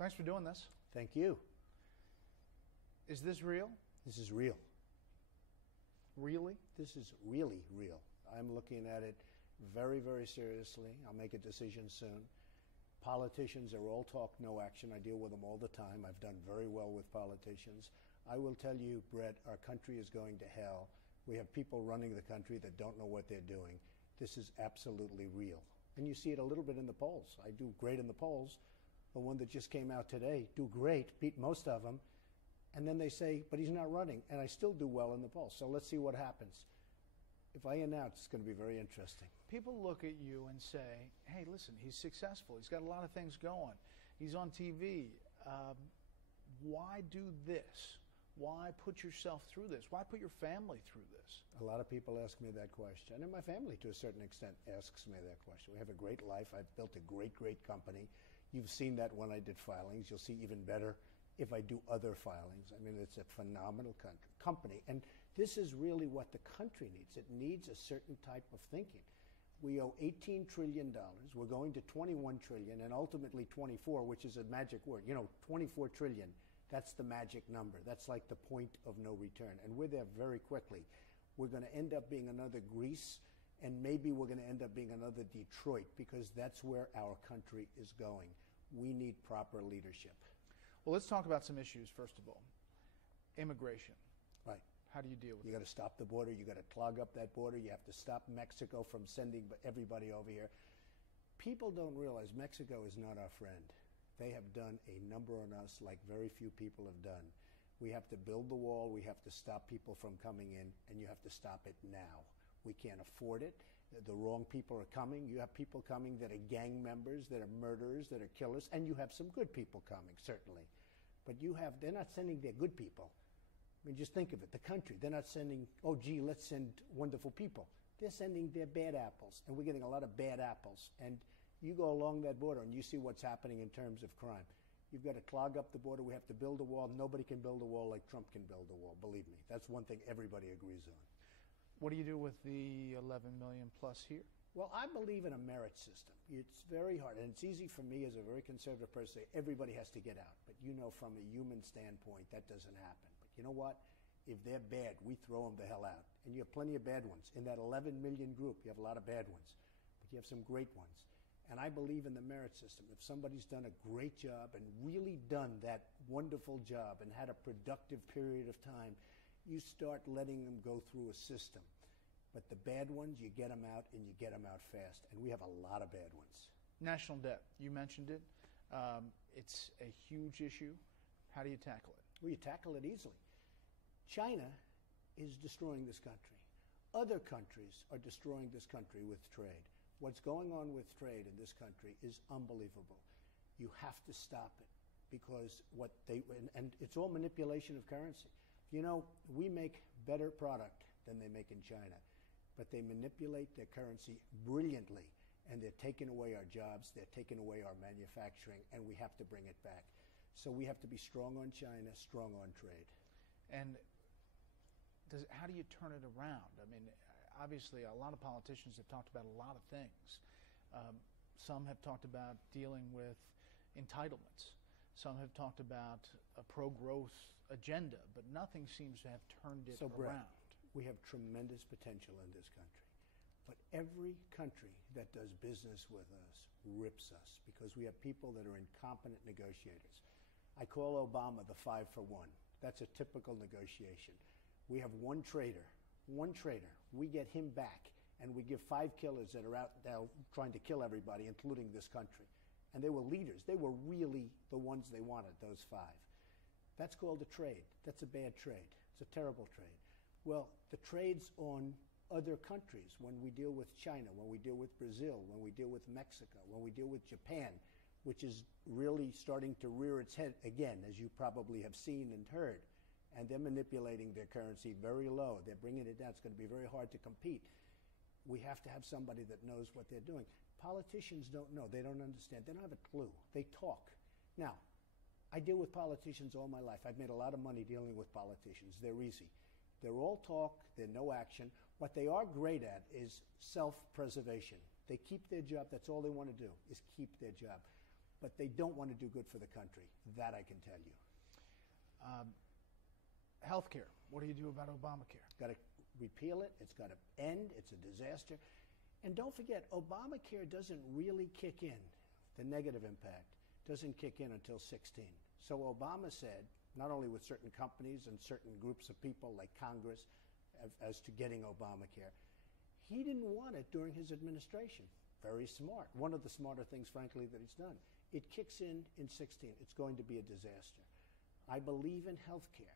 Thanks for doing this. Thank you. Is this real? This is real. Really? This is really real. I'm looking at it very, very seriously. I'll make a decision soon. Politicians are all talk, no action. I deal with them all the time. I've done very well with politicians. I will tell you, Bret, our country is going to hell. We have people running the country that don't know what they're doing. This is absolutely real. And you see it a little bit in the polls. I do great in the polls. The one that just came out today, do great, beat most of them. And then they say, but he's not running. And I still do well in the polls. So let's see what happens. If I announce, it's going to be very interesting. People look at you and say, hey, listen, he's successful. He's got a lot of things going. He's on TV. Why do this? Why put yourself through this? Why put your family through this? A lot of people ask me that question. And my family, to a certain extent, asks me that question. We have a great life. I've built a great, great company. You've seen that when I did filings. You'll see even better if I do other filings. I mean, it's a phenomenal company. And this is really what the country needs. It needs a certain type of thinking. We owe $18 trillion. We're going to 21 trillion and ultimately 24, which is a magic word. You know, 24 trillion, that's the magic number. That's like the point of no return. And we're there very quickly. We're going to end up being another Greece, and maybe we're going to end up being another Detroit, because that's where our country is going. We need proper leadership. Well, let's talk about some issues, first of all. Immigration. Right. How do you deal with it? You got to stop the border. You got to clog up that border. You have to stop Mexico from sending everybody over here. People don't realize Mexico is not our friend. They have done a number on us like very few people have done. We have to build the wall. We have to stop people from coming in, and you have to stop it now. We can't afford it. The wrong people are coming. You have people coming that are gang members, that are murderers, that are killers, and you have some good people coming, certainly. But they're not sending their good people. I mean, just think of it, the country. They're not sending, oh, gee, let's send wonderful people. They're sending their bad apples, and we're getting a lot of bad apples. And you go along that border, and you see what's happening in terms of crime. You've got to clog up the border. We have to build a wall. Nobody can build a wall like Trump can build a wall, believe me. That's one thing everybody agrees on. What do you do with the 11 million plus here? Well, I believe in a merit system. It's very hard, and it's easy for me as a very conservative person to say everybody has to get out. But you know, from a human standpoint, that doesn't happen. But you know what? If they're bad, we throw them the hell out. And you have plenty of bad ones. In that 11 million group, you have a lot of bad ones. But you have some great ones. And I believe in the merit system. If somebody's done a great job and really done that wonderful job and had a productive period of time, you start letting them go through a system. But the bad ones, you get them out, and you get them out fast. And we have a lot of bad ones. National debt, you mentioned it. It's a huge issue. How do you tackle it? Well, you tackle it easily. China is destroying this country. Other countries are destroying this country with trade. What's going on with trade in this country is unbelievable. You have to stop it, because and it's all manipulation of currency. You know, we make better product than they make in China, but they manipulate their currency brilliantly, and they're taking away our jobs, they're taking away our manufacturing, and we have to bring it back. So we have to be strong on China, strong on trade. And how do you turn it around? I mean, obviously, a lot of politicians have talked about a lot of things. Some have talked about dealing with entitlements. Some have talked about a pro-growth agenda, but nothing seems to have turned it around. Bret, we have tremendous potential in this country. But every country that does business with us rips us, because we have people that are incompetent negotiators. I call Obama the 5 for 1. That's a typical negotiation. We have one traitor. We get him back, and we give 5 killers that are out now trying to kill everybody, including this country. And they were leaders. They were really the ones they wanted, those 5. That's called a trade. That's a bad trade. It's a terrible trade. Well, the trades on other countries, when we deal with China, when we deal with Brazil, when we deal with Mexico, when we deal with Japan, which is really starting to rear its head again, as you probably have seen and heard, and they're manipulating their currency very low. They're bringing it down. It's going to be very hard to compete. We have to have somebody that knows what they're doing. Politicians don't know. They don't understand. They don't have a clue. They talk. Now, I deal with politicians all my life. I've made a lot of money dealing with politicians. They're easy. They're all talk. They're no action. What they are great at is self-preservation. They keep their job. That's all they want to do, is keep their job. but they don't want to do good for the country. That I can tell you. Healthcare. What do you do about Obamacare? Got to repeal it. It's got to end. It's a disaster. And don't forget, Obamacare doesn't really kick in. The negative impact doesn't kick in until 16. So Obama said, not only with certain companies and certain groups of people like Congress as to getting Obamacare, he didn't want it during his administration. Very smart. One of the smarter things, frankly, that he's done. It kicks in 16. It's going to be a disaster. I believe in health care.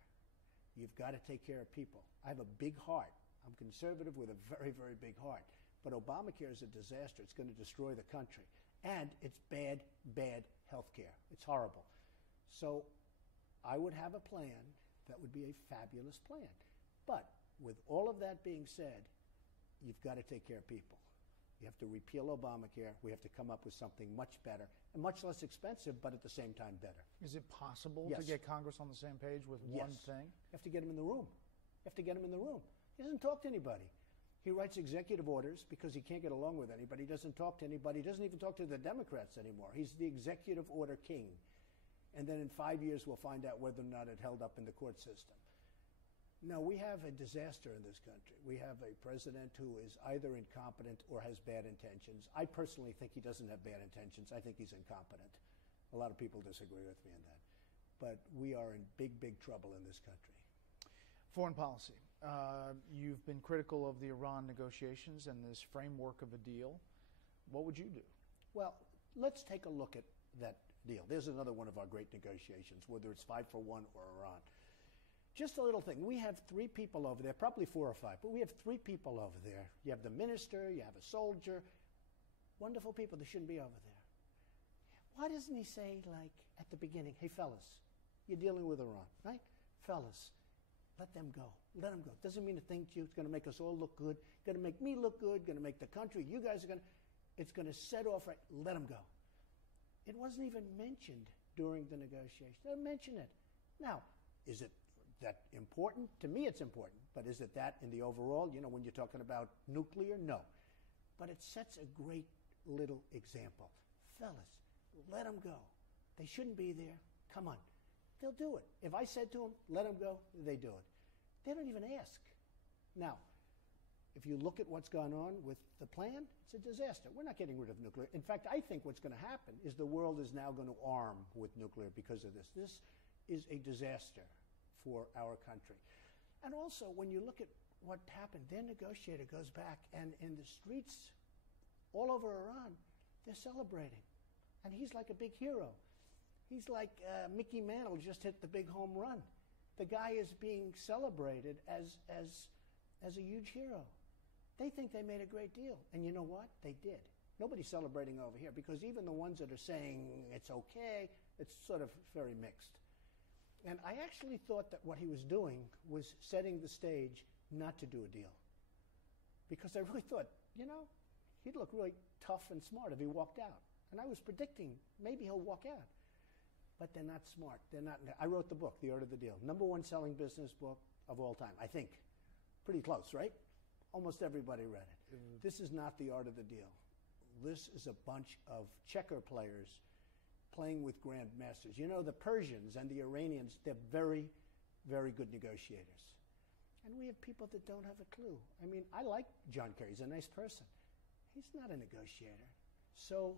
You've got to take care of people. I have a big heart. I'm conservative with a very, very big heart. But Obamacare is a disaster. It's going to destroy the country. And it's bad, bad health care. It's horrible. So I would have a plan that would be a fabulous plan. But with all of that being said, you've got to take care of people. You have to repeal Obamacare. We have to come up with something much better and much less expensive, but at the same time better. Is it possible Yes. to get Congress on the same page with one thing? You have to get him in the room. You have to get him in the room. He doesn't talk to anybody. He writes executive orders because he can't get along with anybody. He doesn't talk to anybody. He doesn't even talk to the Democrats anymore. He's the executive order king. And then in 5 years, we'll find out whether or not it held up in the court system. No, we have a disaster in this country. We have a president who is either incompetent or has bad intentions. I personally think he doesn't have bad intentions. I think he's incompetent. A lot of people disagree with me on that. But we are in big, big trouble in this country. Foreign policy. You've been critical of the Iran negotiations and this framework of a deal. What would you do? Well, let's take a look at that deal. There's another one of our great negotiations, whether it's 5 for 1 or Iran. Just a little thing. We have 3 people over there, probably 4 or 5, but we have 3 people over there. You have the minister, you have a soldier. Wonderful people. They shouldn't be over there. Why doesn't he say, like, at the beginning, hey, fellas, you're dealing with Iran, right? Fellas, let them go. Let them go. Doesn't mean a thing to you. It's going to make us all look good. Going to make me look good. Going to make the country. You guys are going to. It's going to set off right. Let them go. It wasn't even mentioned during the negotiation. They didn't mention it. Now, is it that important? To me, it's important. But is it that in the overall? You know, when you're talking about nuclear, no. But it sets a great little example. Fellas, let them go. They shouldn't be there. Come on. They'll do it. If I said to them, let them go, they do it. They don't even ask. Now, if you look at what's gone on with the plan, it's a disaster. We're not getting rid of nuclear. In fact, I think what's going to happen is the world is now going to arm with nuclear because of this. This is a disaster for our country. And also, when you look at what happened, their negotiator goes back, and in the streets all over Iran, they're celebrating. And he's like a big hero. He's like Mickey Mantle just hit the big home run. The guy is being celebrated as a huge hero. They think they made a great deal. And you know what? They did. Nobody's celebrating over here because even the ones that are saying it's okay, it's sort of very mixed. And I actually thought that what he was doing was setting the stage not to do a deal. Because I really thought, you know, he'd look really tough and smart if he walked out. And I was predicting maybe he'll walk out. But they're not smart. They're not. I wrote the book, The Art of the Deal. #1 selling business book of all time, I think. Pretty close, right? Almost everybody read it. This is not the art of the deal. This is a bunch of checker players playing with grandmasters. You know, the Persians and the Iranians, they're very, very good negotiators. And we have people that don't have a clue. I mean, I like John Kerry. He's a nice person. He's not a negotiator. So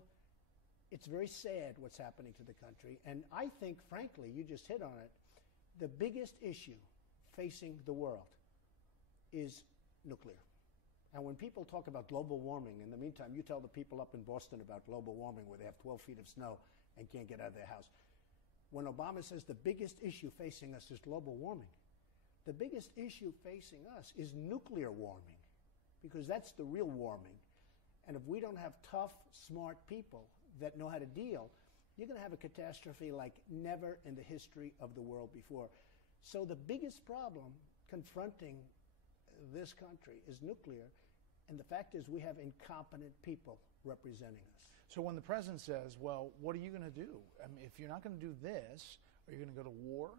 it's very sad what's happening to the country. And I think, frankly, you just hit on it, the biggest issue facing the world is nuclear. And when people talk about global warming, in the meantime, you tell the people up in Boston about global warming where they have 12 feet of snow and can't get out of their house. When Obama says the biggest issue facing us is global warming, the biggest issue facing us is nuclear warming, because that's the real warming. And if we don't have tough, smart people that know how to deal, you're going to have a catastrophe like never in the history of the world before. So the biggest problem confronting this country is nuclear, and the fact is we have incompetent people representing us. So when the president says, well, what are you going to do? I mean, if you're not going to do this, are you going to go to war?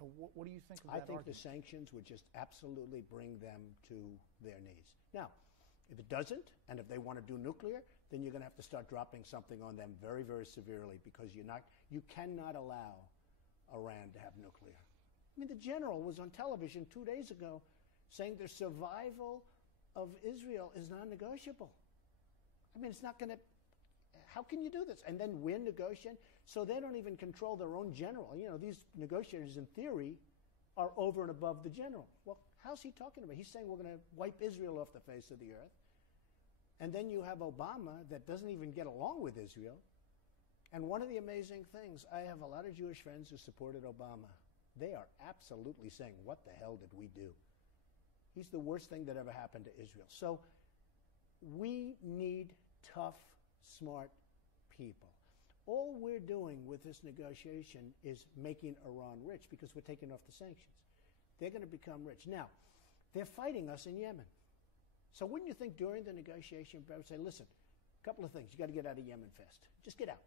You know, what do you think of that I think argument? the sanctions would just absolutely bring them to their knees. Now, If it doesn't, and if they want to do nuclear, then you're going to have to start dropping something on them very, very severely, because you cannot allow Iran to have nuclear. I mean, the general was on television 2 days ago saying the survival of Israel is non-negotiable. I mean, it's not going to, how can you do this? And then we're negotiating, so they don't even control their own general. You know, these negotiators, in theory, are over and above the general. Well, how's he talking about? He's saying we're going to wipe Israel off the face of the earth. And then you have Obama that doesn't even get along with Israel. And one of the amazing things, I have a lot of Jewish friends who supported Obama. They are absolutely saying, what the hell did we do? He's the worst thing that ever happened to Israel. So we need tough, smart people. All we're doing with this negotiation is making Iran rich, because we're taking off the sanctions. They're going to become rich. Now, they're fighting us in Yemen. So wouldn't you think during the negotiation, Bret would say, listen, a couple of things. You got to get out of Yemen fast. Just get out.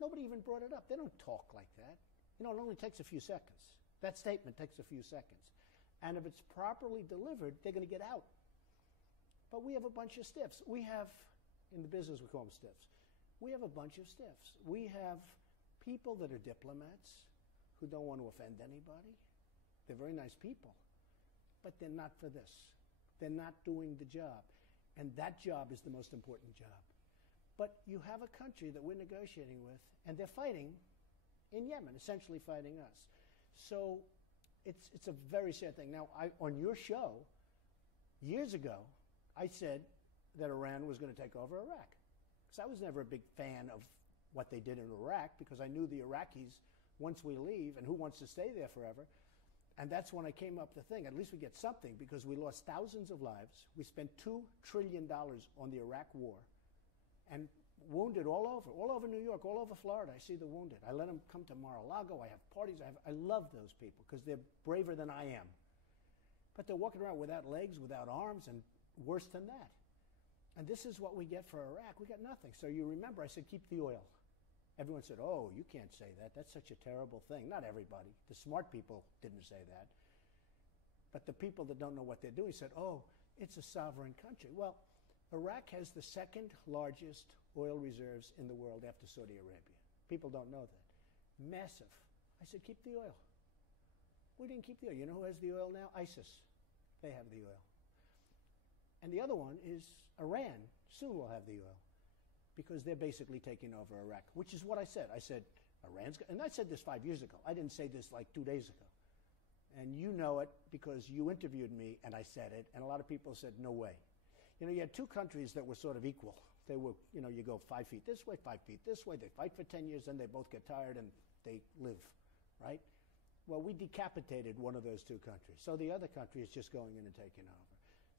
Nobody even brought it up. They don't talk like that. You know, it only takes a few seconds. That statement takes a few seconds. And if it's properly delivered, they're going to get out. But we have a bunch of stiffs. We have, in the business we call them stiffs, we have a bunch of stiffs. We have people that are diplomats who don't want to offend anybody. They're very nice people, but they're not for this. They're not doing the job. And that job is the most important job. But you have a country that we're negotiating with, and they're fighting in Yemen, essentially fighting us. So it's a very sad thing. Now, on your show, years ago, I said that Iran was going to take over Iraq. Because I was never a big fan of what they did in Iraq, because I knew the Iraqis, once we leave, and who wants to stay there forever. And that's when I came up with the thing. At least we get something, because we lost thousands of lives. We spent $2 trillion on the Iraq war, and wounded all over New York, all over Florida. I see the wounded. I let them come to Mar-a-Lago. I have parties. I love those people, because they're braver than I am. But they're walking around without legs, without arms, and worse than that. And this is what we get for Iraq. We got nothing. So you remember, I said, keep the oil. Everyone said, oh, you can't say that. That's such a terrible thing. Not everybody. The smart people didn't say that. But the people that don't know what they're doing said, oh, it's a sovereign country. Well, Iraq has the second largest oil reserves in the world after Saudi Arabia. People don't know that. Massive. I said, keep the oil. We didn't keep the oil. You know who has the oil now? ISIS. They have the oil. And the other one is Iran. Soon will have the oil, because they're basically taking over Iraq, which is what I said. I said, Iran's, and I said this 5 years ago. I didn't say this like 2 days ago. And you know it because you interviewed me and I said it, and a lot of people said, no way. You know, you had two countries that were sort of equal. They were, you know, you go 5 feet this way, 5 feet this way, they fight for 10 years, then they both get tired and they live, right? Well, we decapitated one of those two countries. So the other country is just going in and taking over.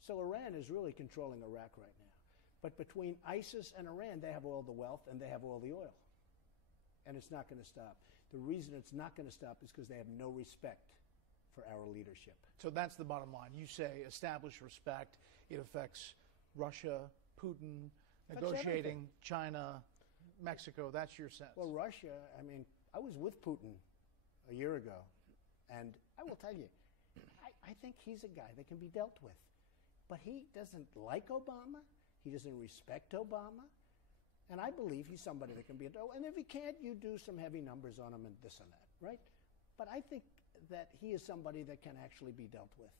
So Iran is really controlling Iraq right now. But between ISIS and Iran, they have all the wealth and they have all the oil. And it's not going to stop. The reason it's not going to stop is because they have no respect for our leadership. So that's the bottom line. You say establish respect. It affects Russia, Putin, negotiating, China, Mexico. That's your sense. Well, Russia, I mean, I was with Putin a year ago, and I will tell you, I think he's a guy that can be dealt with. But he doesn't like Obama. He doesn't respect Obama. And I believe he's somebody that can be dealt with. And if he can't, you do some heavy numbers on him and this and that, right? But I think that he is somebody that can actually be dealt with.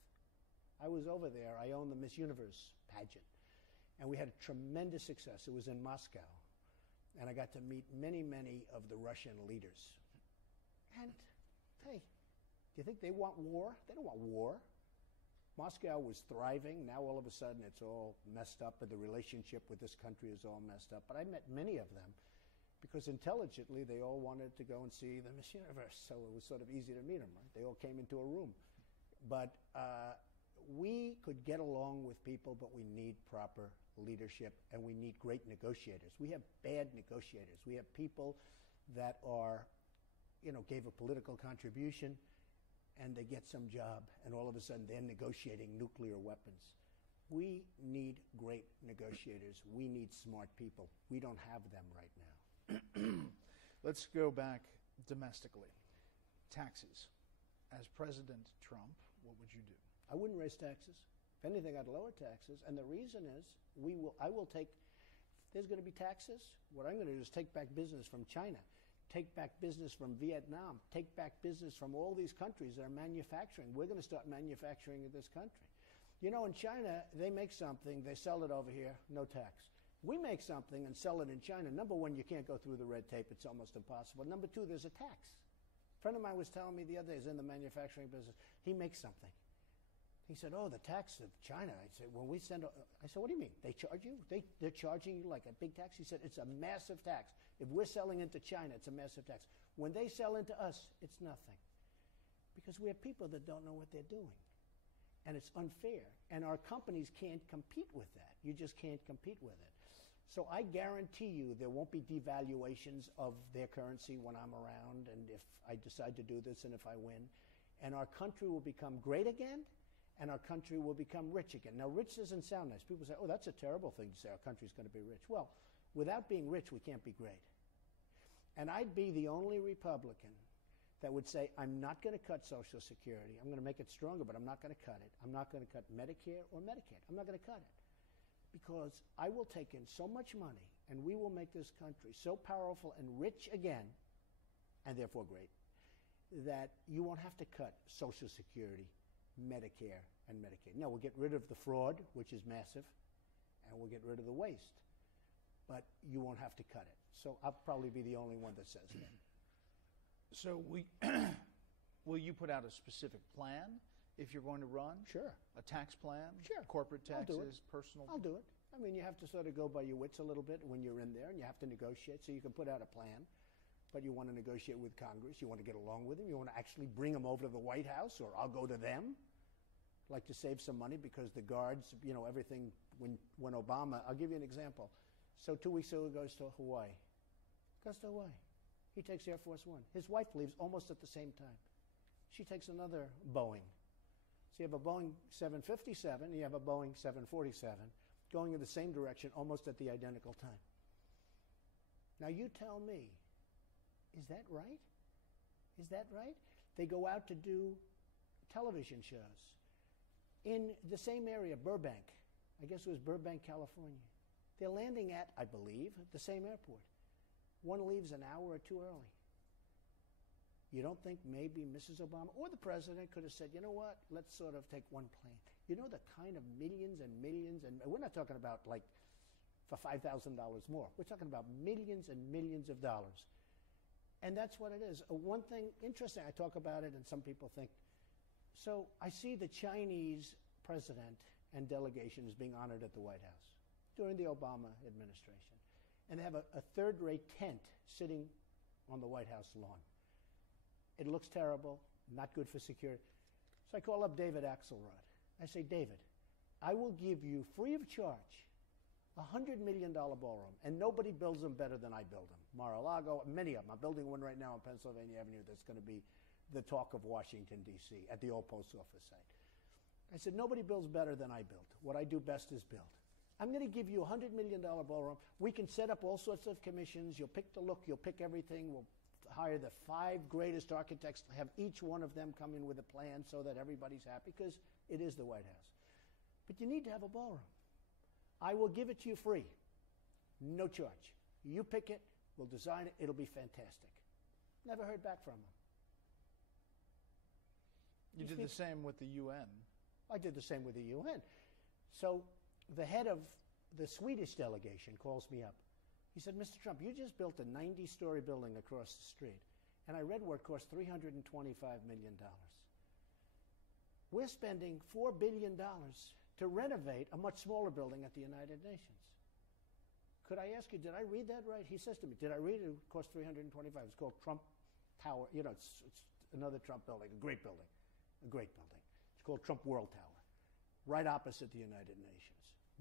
I was over there. I owned the Miss Universe pageant. And we had tremendous success. It was in Moscow. And I got to meet many, many of the Russian leaders. And, hey, do you think they want war? They don't want war. Moscow was thriving. Now all of a sudden it's all messed up, and the relationship with this country is all messed up. But I met many of them because intelligently they all wanted to go and see the Miss Universe. So it was sort of easy to meet them, right? They all came into a room. But we could get along with people, but we need proper leadership, and we need great negotiators. We have bad negotiators. We have people that are, you know, gave a political contribution, and they get some job, and all of a sudden they're negotiating nuclear weapons. We need great negotiators. We need smart people. We don't have them right now. Let's go back domestically. Taxes. As President Trump, what would you do? I wouldn't raise taxes. If If anything, I'd lower taxes. And the reason is, there's going to be taxes. What I'm going to do is take back business from China, take back business from Vietnam, take back business from all these countries that are manufacturing. We're going to start manufacturing in this country. You know, in China, they make something, they sell it over here, no tax. We make something and sell it in China. Number one, you can't go through the red tape. It's almost impossible. Number two, there's a tax. A friend of mine was telling me the other day, he's in the manufacturing business. He makes something. He said, oh, the tax of China. I said, when we send, I said, what do you mean? They charge you? They're charging you like a big tax? He said, it's a massive tax. If we're selling into China, it's a massive tax. When they sell into us, it's nothing. Because we have people that don't know what they're doing. And it's unfair. And our companies can't compete with that. You just can't compete with it. So I guarantee you there won't be devaluations of their currency when I'm around and if I decide to do this and if I win. And our country will become great again, and our country will become rich again. Now, rich doesn't sound nice. People say, oh, that's a terrible thing to say, our country's going to be rich. Well, without being rich, we can't be great. And I'd be the only Republican that would say, I'm not going to cut Social Security. I'm going to make it stronger, but I'm not going to cut it. I'm not going to cut Medicare or Medicaid. I'm not going to cut it. Because I will take in so much money, and we will make this country so powerful and rich again, and therefore great, that you won't have to cut Social Security, Medicare, and Medicaid. No, we'll get rid of the fraud, which is massive, and we'll get rid of the waste. But you won't have to cut it. So I'll probably be the only one that says that. So will you put out a specific plan if you're going to run? Sure. A tax plan? Sure. Corporate I'll do taxes, personal? I'll do it. I mean, you have to sort of go by your wits a little bit when you're in there, and you have to negotiate. So you can put out a plan, but you want to negotiate with Congress. You want to get along with them. You want to actually bring them over to the White House, or I'll go to them. Like to save some money because the guards, you know, everything, when Obama, I'll give you an example. So 2 weeks ago, he goes to Hawaii. Goes to Hawaii. He takes Air Force One. His wife leaves almost at the same time. She takes another Boeing. So you have a Boeing 757, and you have a Boeing 747 going in the same direction almost at the identical time. Now you tell me, is that right? Is that right? They go out to do television shows in the same area, Burbank. I guess it was Burbank, California. They're landing at, I believe, the same airport. One leaves an hour or two early. You don't think maybe Mrs. Obama or the president could have said, you know what, let's sort of take one plane. You know the kind of millions and millions, and we're not talking about like for $5,000 more. We're talking about millions and millions of dollars. And that's what it is. One thing interesting, I talk about it and some people think, so I see the Chinese president and delegation is being honored at the White House during the Obama administration. And they have a third-rate tent sitting on the White House lawn. It looks terrible, not good for security. So I call up David Axelrod. I say, David, I will give you free of charge $100 million ballroom, and nobody builds them better than I build them. Mar-a-Lago, many of them. I'm building one right now on Pennsylvania Avenue that's going to be the talk of Washington, D.C., at the old post office site. I said, nobody builds better than I build. What I do best is build. I'm going to give you a $100 million ballroom. We can set up all sorts of commissions. You'll pick the look. You'll pick everything. We'll hire the 5 greatest architects, have each one of them come in with a plan so that everybody's happy, because it is the White House. But you need to have a ballroom. I will give it to you free, no charge. You pick it. We'll design it. It'll be fantastic. Never heard back from them. You did the same with the UN. I did the same with the UN. So the head of the Swedish delegation calls me up. He said, Mr. Trump, you just built a 90-story building across the street, and I read where it cost $325 million. We're spending $4 billion to renovate a much smaller building at the United Nations. Could I ask you, did I read that right? He says to me, did I read it? It cost $325. It's called Trump Tower. You know, it's another Trump building, a great building, a great building. It's called Trump World Tower, right opposite the United Nations.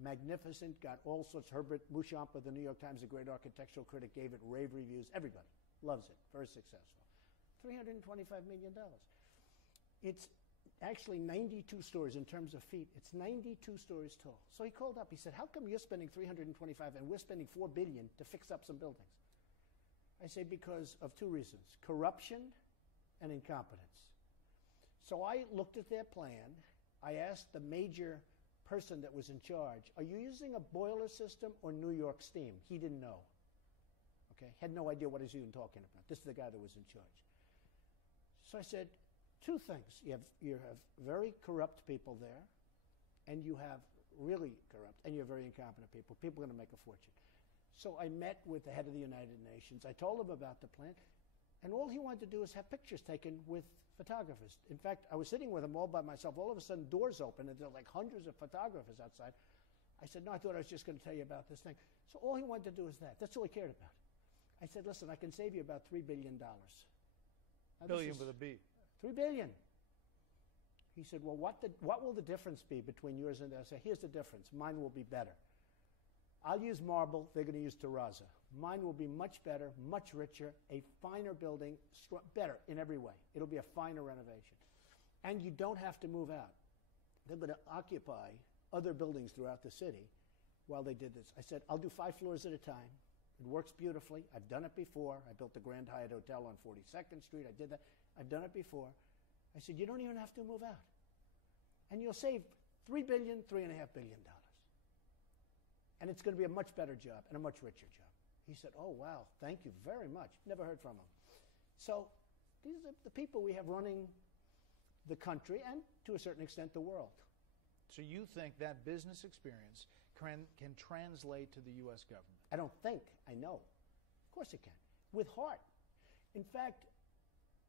Magnificent, got all sorts. Herbert Muchamp of the New York Times, a great architectural critic, gave it rave reviews. Everybody loves it. Very successful. $325 million. It's actually 92 stories in terms of feet. It's 92 stories tall. So he called up. He said, how come you're spending $325 and we're spending $4 billion to fix up some buildings? I say, because of 2 reasons, corruption and incompetence. So I looked at their plan. I asked the major person that was in charge, are you using a boiler system or New York steam? He didn't know. Okay, had no idea what he's even talking about. This is the guy that was in charge. So I said, two things. You have very corrupt people there, and you have really corrupt, and you have very incompetent people. People are going to make a fortune. So I met with the head of the United Nations. I told him about the plan, and all he wanted to do is have pictures taken with photographers. In fact, I was sitting with him all by myself. All of a sudden, doors open, and there are like hundreds of photographers outside. I said, no, I thought I was just going to tell you about this thing. So all he wanted to do is that. That's all he cared about. I said, listen, I can save you about $3 billion. Now, Billion with a B. $3 billion. He said, well, what will the difference be between yours and theirs? I said, here's the difference. Mine will be better. I'll use marble. They're going to use terrazzo. Mine will be much better, much richer, a finer building, better in every way. It'll be a finer renovation. And you don't have to move out. They're going to occupy other buildings throughout the city while they did this. I said, I'll do 5 floors at a time. It works beautifully. I've done it before. I built the Grand Hyatt Hotel on 42nd Street. I did that. I've done it before. I said, you don't even have to move out. And you'll save $3 billion, $3.5 billion. And it's going to be a much better job and a much richer job. He said, oh, wow, thank you very much. Never heard from him. So these are the people we have running the country and, to a certain extent, the world. So you think that business experience can translate to the U.S. government? I don't think. I know. Of course it can. With heart. In fact,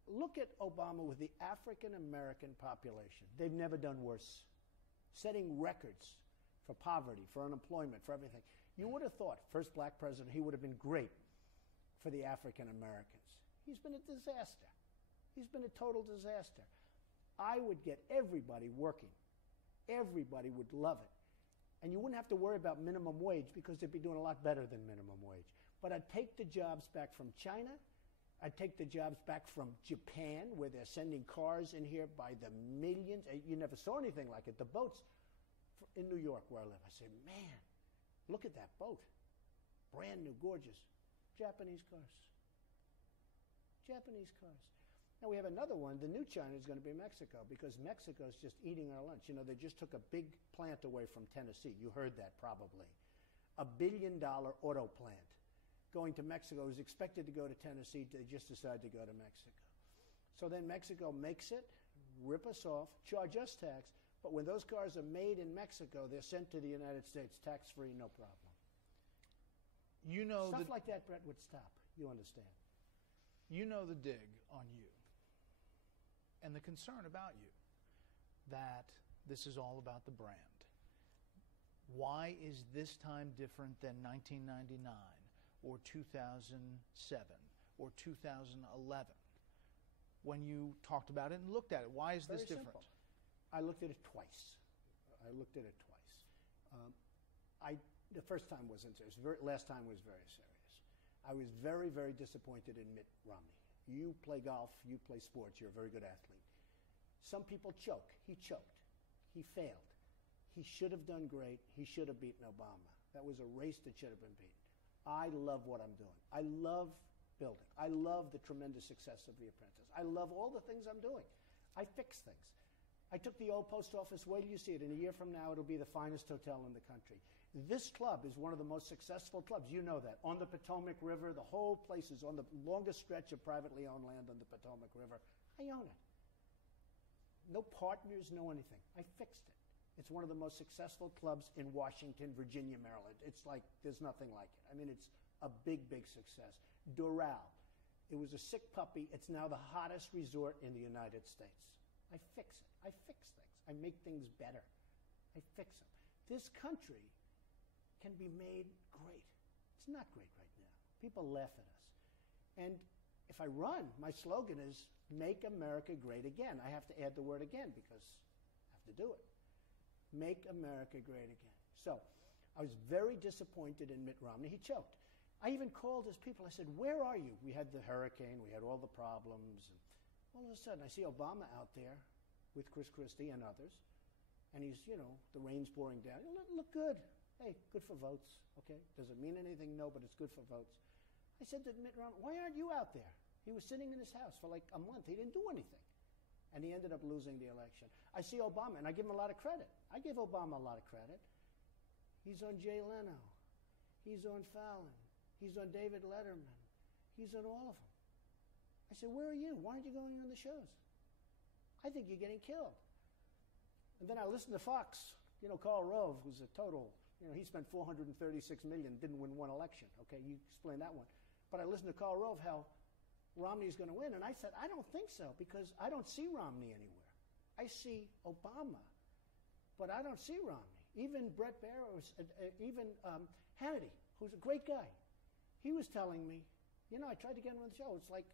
look at Obama with the African-American population. They've never done worse. Setting records for poverty, for unemployment, for everything. You would have thought, first black president, he would have been great for the African-Americans. He's been a disaster. He's been a total disaster. I would get everybody working. Everybody would love it. And you wouldn't have to worry about minimum wage because they'd be doing a lot better than minimum wage. But I'd take the jobs back from China. I'd take the jobs back from Japan, where they're sending cars in here by the millions. You never saw anything like it. The boats in New York, where I live, I say, man, look at that boat. Brand new, gorgeous. Japanese cars. Japanese cars. Now we have another one. The new China is going to be Mexico, because Mexico is just eating our lunch. You know, they just took a big plant away from Tennessee. You heard that probably. $1 billion auto plant going to Mexico. It was expected to go to Tennessee. They just decided to go to Mexico. So then Mexico makes it, rip us off, charge us tax, but when those cars are made in Mexico, they're sent to the United States tax-free, no problem. You know, stuff like that, Bret, would stop. You understand? You know the dig on you and the concern about you, that this is all about the brand. Why is this time different than 1999 or 2007 or 2011 when you talked about it and looked at it? Why is this different? Simple. I looked at it twice. The first time wasn't serious. Last time was very serious. I was very, very disappointed in Mitt Romney. You play golf, you play sports, you're a very good athlete. Some people choke. He choked. He failed. He should have done great. He should have beaten Obama. That was a race that should have been beaten. I love what I'm doing. I love building. I love the tremendous success of The Apprentice. I love all the things I'm doing. I fix things. I took the old post office. Wait till you see it. In a year from now, it'll be the finest hotel in the country. This club is one of the most successful clubs. You know that. On the Potomac River, the whole place is on the longest stretch of privately owned land on the Potomac River. I own it. No partners, no anything. I fixed it. It's one of the most successful clubs in Washington, Virginia, Maryland. It's like there's nothing like it. I mean, it's a big, big success. Doral. It was a sick puppy. It's now the hottest resort in the United States. I fix it. I fix things. I make things better. I fix them. This country can be made great. It's not great right now. People laugh at us. And if I run, my slogan is, make America great again. I have to add the word again because I have to do it. Make America great again. So I was very disappointed in Mitt Romney. He choked. I even called his people. I said, where are you? We had the hurricane. We had all the problems. And all of a sudden, I see Obama out there with Chris Christie and others. And he's, you know, the rain's pouring down. Look good. Hey, good for votes. Okay, does it mean anything? No, but it's good for votes. I said to Mitt Romney, why aren't you out there? He was sitting in his house for like a month. He didn't do anything. and he ended up losing the election. I see Obama, and I give him a lot of credit. I give Obama a lot of credit. He's on Jay Leno. He's on Fallon. He's on David Letterman. He's on all of them. I said, where are you? Why aren't you going on the shows? I think you're getting killed. And then I listened to Fox. You know, Karl Rove, who's a total, you know, he spent $436 million, didn't win one election. Okay, you explain that one. But I listened to Karl Rove, how Romney's going to win. And I said, I don't think so, because I don't see Romney anywhere. I see Obama, but I don't see Romney. Even Bret Baier, even Hannity, who's a great guy, he was telling me, you know, I tried to get him on the show. It's like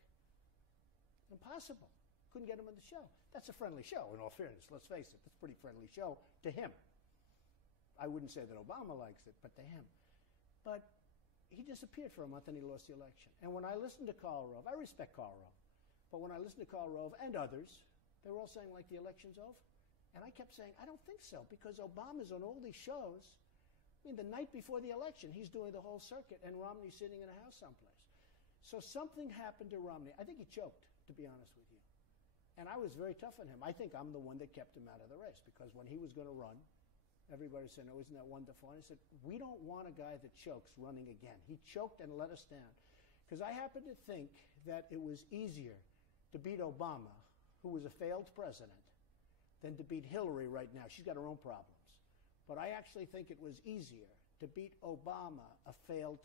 impossible. Couldn't get him on the show. That's a friendly show, in all fairness. Let's face it. That's a pretty friendly show to him. I wouldn't say that Obama likes it, but to him. But he disappeared for a month and he lost the election. And when I listened to Karl Rove, I respect Karl Rove, but when I listened to Karl Rove and others, they were all saying, like, the election's over. And I kept saying, I don't think so, because Obama's on all these shows. I mean, the night before the election, he's doing the whole circuit, and Romney's sitting in a house someplace. So something happened to Romney. I think he choked, to be honest with you. And I was very tough on him. I think I'm the one that kept him out of the race, because when he was going to run, everybody said, oh, isn't that wonderful? And I said, we don't want a guy that chokes running again. He choked and let us down. Because I happen to think that it was easier to beat Obama, who was a failed president, than to beat Hillary right now. She's got her own problems. But I actually think it was easier to beat Obama, a failed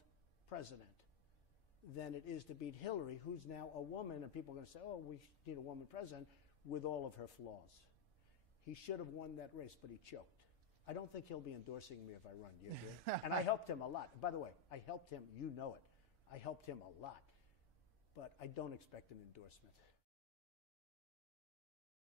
president, than it is to beat Hillary, who's now a woman, and people are going to say, oh, we need a woman president, with all of her flaws. He should have won that race, but he choked. I don't think he'll be endorsing me if I run. Do you agree? And I helped him a lot. By the way, I helped him. You know it. I helped him a lot. But I don't expect an endorsement.